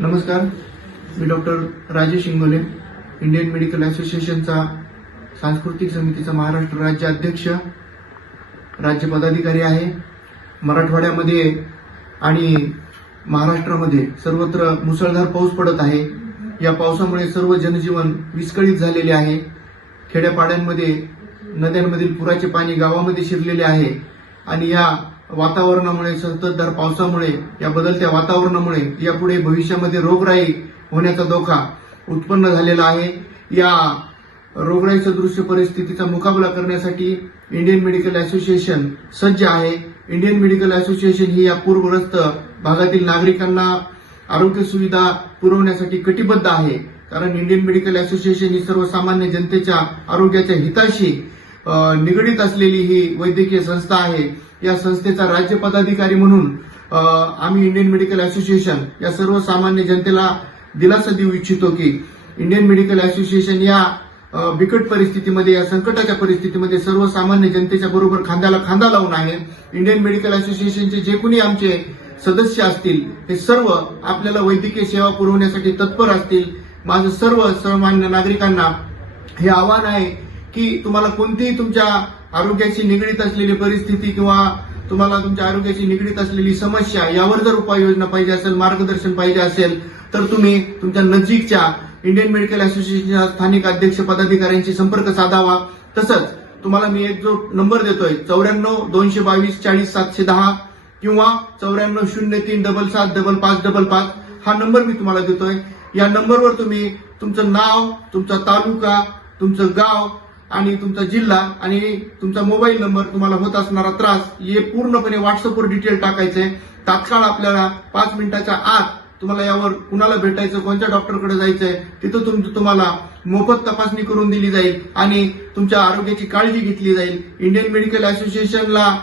नमस्कार. मी doctor Rajesh Ingole Indian medical असोसिएशनचा सांस्कृतिक समितीचा महाराष्ट्र राज्य अध्यक्ष राज्य पदाधिकारी आहे. मराठवाड्यामध्ये आणि महाराष्ट्रामध्ये सर्वत्र मुसळधार पाऊस पडत आहे. या पावसामुळे सर्व जनजीवन विस्कळीत झालेले आहे. खेड्यापाड्यांमध्ये नद्यांमधील पुराचे पाणी गावामध्ये शिरलेले आहे. आणि या वातावरणामुळे संततधार पावसामुळे या बदलत्या वातावरणामुळे यापुढे भविष्यामध्ये रोगराई होण्याचा धोका उत्पन्न झालेला आहे. या रोगराई सदृश्य परिस्थितीचा मुकाबला करण्यासाठी इंडियन मेडिकल असोसिएशन सज्ज आहे. इंडियन मेडिकल असोसिएशन ही या पूरग्रस्त भागातील नागरिकांना आरोग्य सुविधा पुरवण्यासाठी कटिबद्ध आहे. कारण इंडियन मेडिकल असोसिएशन ही सर्वसामान्य जनतेच्या आरोग्याच्या हिताशी निगडीत असलेली ही वैद्यकीय संस्था आहे. या संस्थेचा राज्य पदाधिकारी म्हणून आम्ही इंडियन मेडिकल असोसिएशन या सर्वसामान्य जनतेला दिलासा देऊ इच्छितो की इंडियन मेडिकल असोसिएशन या बिकट परिस्थितीमध्ये या संकटाच्या परिस्थितीमध्ये सर्वसामान्य जनतेच्या बरोबर खांद्याला खांदा लावून आहे. इंडियन मेडिकल असोसिएशनचे जे कोणी आमचे सदस्य असतील हे सर्व आपल्याला वैद्यकीय सेवा पुरवण्यासाठी तत्पर असतील. माझं सर्व सामान्य नागरिकांना हे आव्हान आहे की तुम्हाला कोणतीही तुमच्या आरोग्याशी निगडीत असलेली परिस्थिती किंवा तुम्हाला तुमच्या आरोग्याशी निगडीत असलेली समस्या यावर जर उपाययोजना पाहिजे असेल मार्गदर्शन पाहिजे असेल तर तुम्ही तुमच्या नजीकच्या इंडियन मेडिकल असोसिएशनच्या स्थानिक अध्यक्ष पदाधिकाऱ्यांशी संपर्क साधावा. तसंच तुम्हाला मी एक जो नंबर देतोय चौऱ्याण्णव दोनशे बावीस चाळीस सातशे दहा किंवा चौऱ्याण्णव शून्य तीन डबल सात डबल पाच डबल पाच हा नंबर मी तुम्हाला देतोय. या नंबरवर तुम्ही तुमचं नाव तुमचा तालुका तुमचं गाव आणि तुमचा जिल्हा आणि तुमचा मोबाईल नंबर तुम्हाला होत असणारा त्रास हे पूर्णपणे व्हॉट्सअपवर डिटेल टाकायचे. तात्काळ आपल्याला पाच मिनिटाच्या आत तुम्हाला यावर कुणाला भेटायचं कोणत्या डॉक्टरकडे जायचंय तिथं तुम तुम्हाला मोफत तपासणी करून दिली जाईल आणि तुमच्या आरोग्याची काळजी घेतली जाईल. इंडियन मेडिकल असोसिएशनला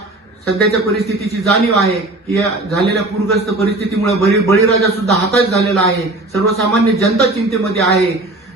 सध्याच्या परिस्थितीची जाणीव आहे की या झालेल्या पूरग्रस्त परिस्थितीमुळे बळी बळीराजा सुद्धा हाताश झालेला आहे. सर्वसामान्य जनता चिंतेमध्ये आहे.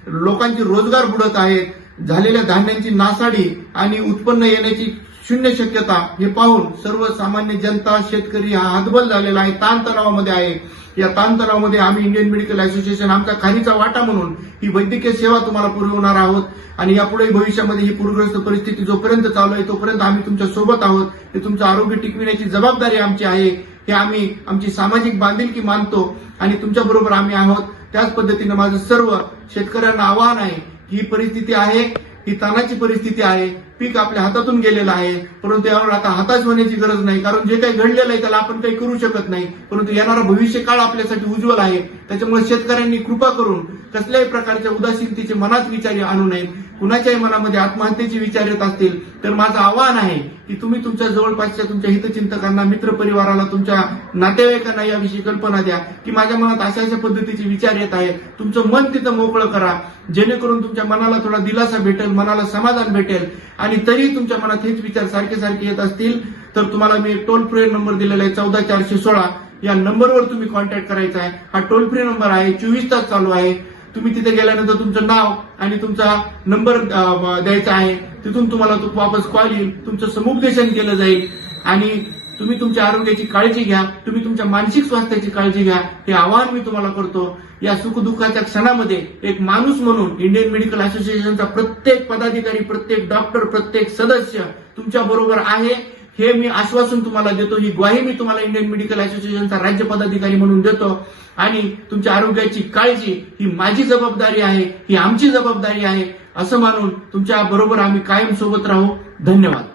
लोकांचे रोजगार बुडत आहेत झालेल्या धान्यांची नासाडी आणि उत्पन्न येण्याची शून्य शक्यता हे पाहून सर्वसामान्य जनता शेतकरी हा हातबल झालेला आहे. ताणतणावामध्ये आहे. या ताणतणावामध्ये आम्ही इंडियन मेडिकल असोसिएशन आमचा खारीचा वाटा म्हणून ही वैद्यकीय सेवा तुम्हाला पुरवणार आहोत. आणि यापुढे भविष्यामध्ये ही पूरग्रस्त परिस्थिती जोपर्यंत चालू आहे तोपर्यंत आम्ही तुमच्यासोबत आहोत. हे तुमचं आरोग्य टिकविण्याची जबाबदारी आमची आहे. हे आम्ही आमची सामाजिक बांधिलकी मानतो आणि तुमच्या बरोबर आम्ही आहोत. त्याच पद्धतीनं माझं सर्व शेतकऱ्यांना आवाहन आहे ही परिस्थिती आहे ही तणाची परिस्थिती आहे पीक आपल्या हातातून गेलेलं आहे परंतु यावर आता हाताश होण्याची गरज नाही कारण जे काही घडलेलं आहे त्याला आपण काही करू शकत नाही परंतु येणारा भविष्य काळ आपल्यासाठी उज्ज्वल आहे. त्याच्यामुळे शेतकऱ्यांनी कृपा करून कसल्याही प्रकारच्या उदासीनतेचे मनात विचार आणू नयेत. कुणाच्याही मनामध्ये आत्महत्येचे विचार येत असतील तर माझं आव्हान आहे की तुम्ही तुमच्या जवळपासच्या तुमच्या हितचिंतकांना मित्र परिवाराला तुमच्या नातेवाईकांना याविषयी कल्पना द्या की माझ्या मनात अशा अशा पद्धतीचे विचार येत आहे तुमचं मन तिथं मोकळं करा जेणेकरून तुमच्या मनाला थोडा दिलासा भेटेल मनाला समाधान भेटेल. आणि तरी तुमच्या मनात हेच विचार सारखे सारखे येत असतील तर तुम्हाला मी टोल फ्री नंबर दिलेला आहे चौदा चारशे सोळा. या नंबरवर तुम्ही कॉन्टॅक्ट करायचा आहे. हा टोल फ्री नंबर आहे चोवीस तास चालू आहे. तुम्ही तिथे गेल्यानंतर तुमचं नाव आणि तुमचा नंबर द्यायचा आहे. तिथून तुम्हाला तो वापस कॉल येईल. तुमचं समुपदेशन केलं जाईल. आणि तुम्ही तुमच्या आरोग्याची काळजी घ्या. तुम्ही तुमच्या मानसिक स्वास्थ्याची काळजी घ्या. हे आवाहन मी तुम्हाला करतो. या सुखदुःखाच्या क्षणामध्ये एक माणूस म्हणून इंडियन मेडिकल असोसिएशनचा प्रत्येक पदाधिकारी प्रत्येक डॉक्टर प्रत्येक सदस्य तुमच्या बरोबर आहे. हे मी आश्वासन तुम्हाला देतो ही ग्वाही मी तुम्हाला इंडियन मेडिकल असोसिएशनचा राज्य पदाधिकारी म्हणून देतो. आणि तुमच्या आरोग्याची काळजी ही माझी जबाबदारी आहे ही आमची जबाबदारी आहे असं मानून तुमच्या बरोबर आम्ही कायम सोबत राहू. धन्यवाद.